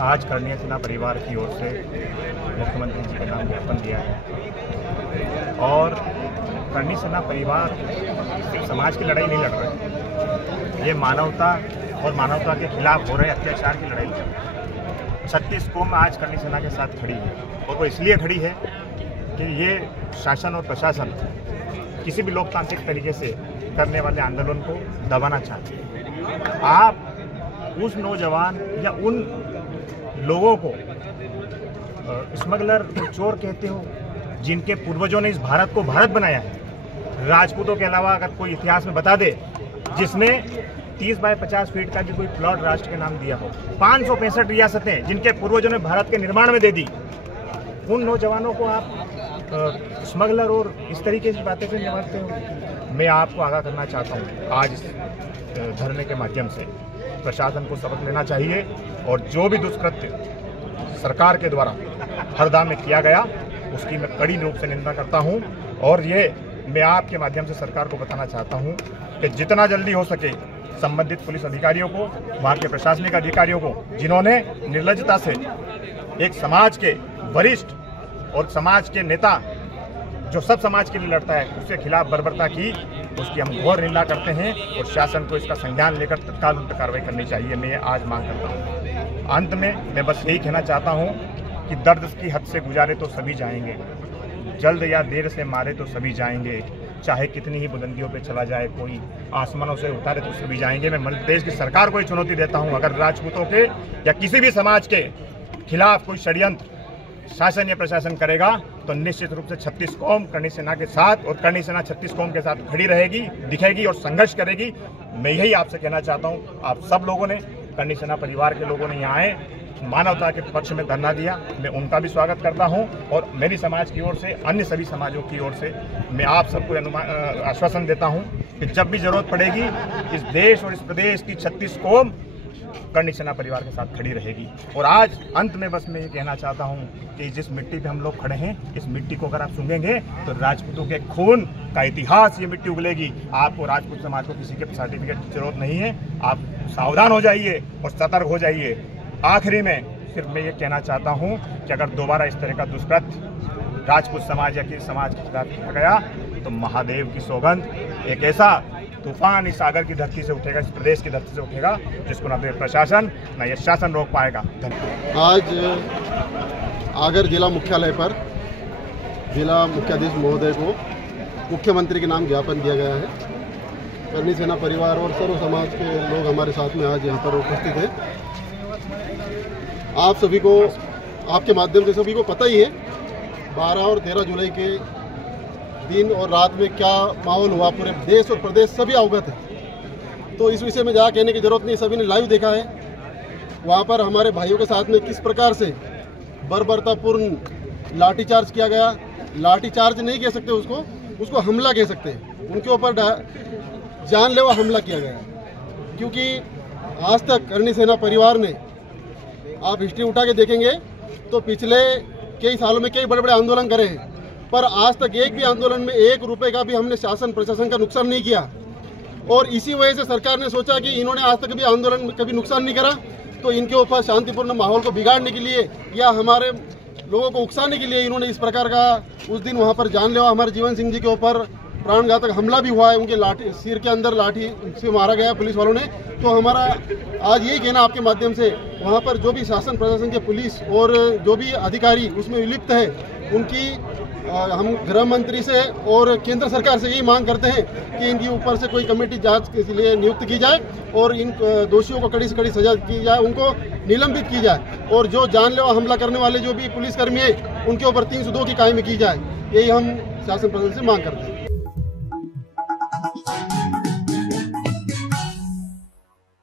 आज करणीय सेना परिवार की ओर से मुख्यमंत्री जी के नाम ज्ञापन दिया है और करणीय सेना परिवार समाज की लड़ाई नहीं लड़ रहे, ये मानवता और मानवता के खिलाफ हो रहे अत्याचार की लड़ाई लड़ रहे। 36 कौम आज करणीय सेना के साथ खड़ी है और वो इसलिए खड़ी है कि ये शासन और प्रशासन किसी भी लोकतांत्रिक तरीके से करने वाले आंदोलन को दबाना चाहते हैं। आप उस नौजवान या उन लोगों को स्मगलर, चोर कहते हो, जिनके पूर्वजों ने इस भारत को भारत बनाया है। राजपूतों के अलावा अगर कोई इतिहास में बता दे जिसने 30 बाय 50 फीट का भी कोई प्लॉट राष्ट्र के नाम दिया हो, 565 रियासतें जिनके पूर्वजों ने भारत के निर्माण में दे दी, उन नौजवानों को आप स्मगलर और इस तरीके की बातें से निभाते हो। मैं आपको आगाह करना चाहता हूँ, आज इस धरने के माध्यम से प्रशासन को सबक लेना चाहिए और जो भी दुष्कृत्य सरकार के द्वारा हरदा में किया गया उसकी मैं कड़ी रूप से निंदा करता हूँ। और ये मैं आपके माध्यम से सरकार को बताना चाहता हूँ कि जितना जल्दी हो सके संबंधित पुलिस अधिकारियों को, वहाँ के प्रशासनिक अधिकारियों को, जिन्होंने निर्लज्जता से एक समाज के वरिष्ठ और समाज के नेता जो सब समाज के लिए लड़ता है उसके खिलाफ बर्बरता की, उसकी हम घोर निंदा करते हैं और शासन को इसका संज्ञान लेकर तत्काल उन पर कार्रवाई करनी चाहिए। मैं ये आज मांग करता हूँ। अंत में मैं बस यही कहना चाहता हूँ कि दर्द की हद से गुजारे तो सभी जाएंगे, जल्द या देर से मारे तो सभी जाएंगे, चाहे कितनी ही बुलंदियों पे चला जाए कोई, आसमानों से उतारे तो सभी जाएंगे। मैं मध्य प्रदेश की सरकार को ही चुनौती देता हूँ, अगर राजपूतों के या किसी भी समाज के खिलाफ कोई षड्यंत्र शासन या प्रशासन करेगा तो निश्चित रूप से 36 कौम करणीय सेना के साथ और करणीय सेना 36 कौम के साथ खड़ी रहेगी, दिखेगी और संघर्ष करेगी। मैं यही आपसे कहना चाहता हूँ। आप सब लोगों ने, करणीय सेना परिवार के लोगों ने यहाँ आए, मानवता के पक्ष में धरना दिया, मैं उनका भी स्वागत करता हूँ और मेरी समाज की ओर से, अन्य सभी समाजों की ओर से मैं आप सबको आश्वासन देता हूँ कि जब भी जरूरत पड़ेगी इस देश और इस प्रदेश की 36 कौम करणीय सेना परिवार के साथ खड़ी रहेगी। और आज अंत में बस मैं ये कहना चाहता हूँ कि जिस मिट्टी पे हम लोग खड़े हैं, इस मिट्टी को अगर आप सूंघेंगे तो राजपूतों के खून का इतिहास ये मिट्टी उगलेगी। आपको राजपूत समाज को किसी के सर्टिफिकेट की जरूरत नहीं है, आप सावधान हो जाइए और सतर्क हो जाइए। आखिरी में सिर्फ मैं ये कहना चाहता हूँ कि अगर दोबारा इस तरह का दुष्कृत्य राजपूत समाज या किसी समाज के खिलाफ किया गया तो महादेव की सौगंध, एक ऐसा तूफान इस सागर की धरती से उठेगा, इस प्रदेश की धरती से उठेगा, जिसको ना प्रशासन ना ये शासन रोक पाएगा। आज आगर जिला मुख्यालय पर जिला मुख्याधीश महोदय को मुख्यमंत्री के नाम ज्ञापन दिया गया है। करणीय सेना परिवार और सर्व समाज के लोग हमारे साथ में आज यहाँ पर उपस्थित हैं। आप सभी को, आपके माध्यम से सभी को पता ही है 12 और 13 जुलाई के दिन और रात में क्या माहौल हुआ, पूरे देश और प्रदेश सभी अवगत है। तो इस विषय में जहाँ कहने की जरूरत नहीं, सभी ने लाइव देखा है। वहाँ पर हमारे भाइयों के साथ में किस प्रकार से बर्बरतापूर्ण लाठीचार्ज किया गया। लाठीचार्ज नहीं कह सकते उसको हमला कह सकते हैं। उनके ऊपर जानलेवा हमला किया गया, क्योंकि आज तक करणीय सेना परिवार ने, आप हिस्ट्री उठा के देखेंगे तो पिछले कई सालों में कई बड़े बड़े आंदोलन करे हैं, पर आज तक एक भी आंदोलन में 1 रुपए का भी हमने शासन प्रशासन का नुकसान नहीं किया। और इसी वजह से सरकार ने सोचा कि इन्होंने आज तक भी आंदोलन में कभी नुकसान नहीं करा, तो इनके ऊपर शांतिपूर्ण माहौल को बिगाड़ने के लिए या हमारे लोगों को उकसाने के लिए इन्होंने इस प्रकार का, उस दिन वहाँ पर जानलेवा हमारे जीवन सिंह जी के ऊपर प्राणघातक हमला भी हुआ है। उनके लाठी, सिर के अंदर लाठी से मारा गया पुलिस वालों ने। तो हमारा आज यही कहना आपके माध्यम से, वहाँ पर जो भी शासन प्रशासन के पुलिस और जो भी अधिकारी उसमें विलिप्त है, उनकी हम गृह मंत्री से और केंद्र सरकार से यही मांग करते हैं कि इनके ऊपर से कोई कमेटी जांच के लिए नियुक्त की जाए और इन दोषियों को कड़ी से कड़ी सजा की जाए, उनको निलंबित की जाए और जो जानलेवा हमला करने वाले जो भी पुलिसकर्मी है उनके ऊपर 302 की कायमी की जाए। यही हम शासन प्रशासन से मांग करते हैं।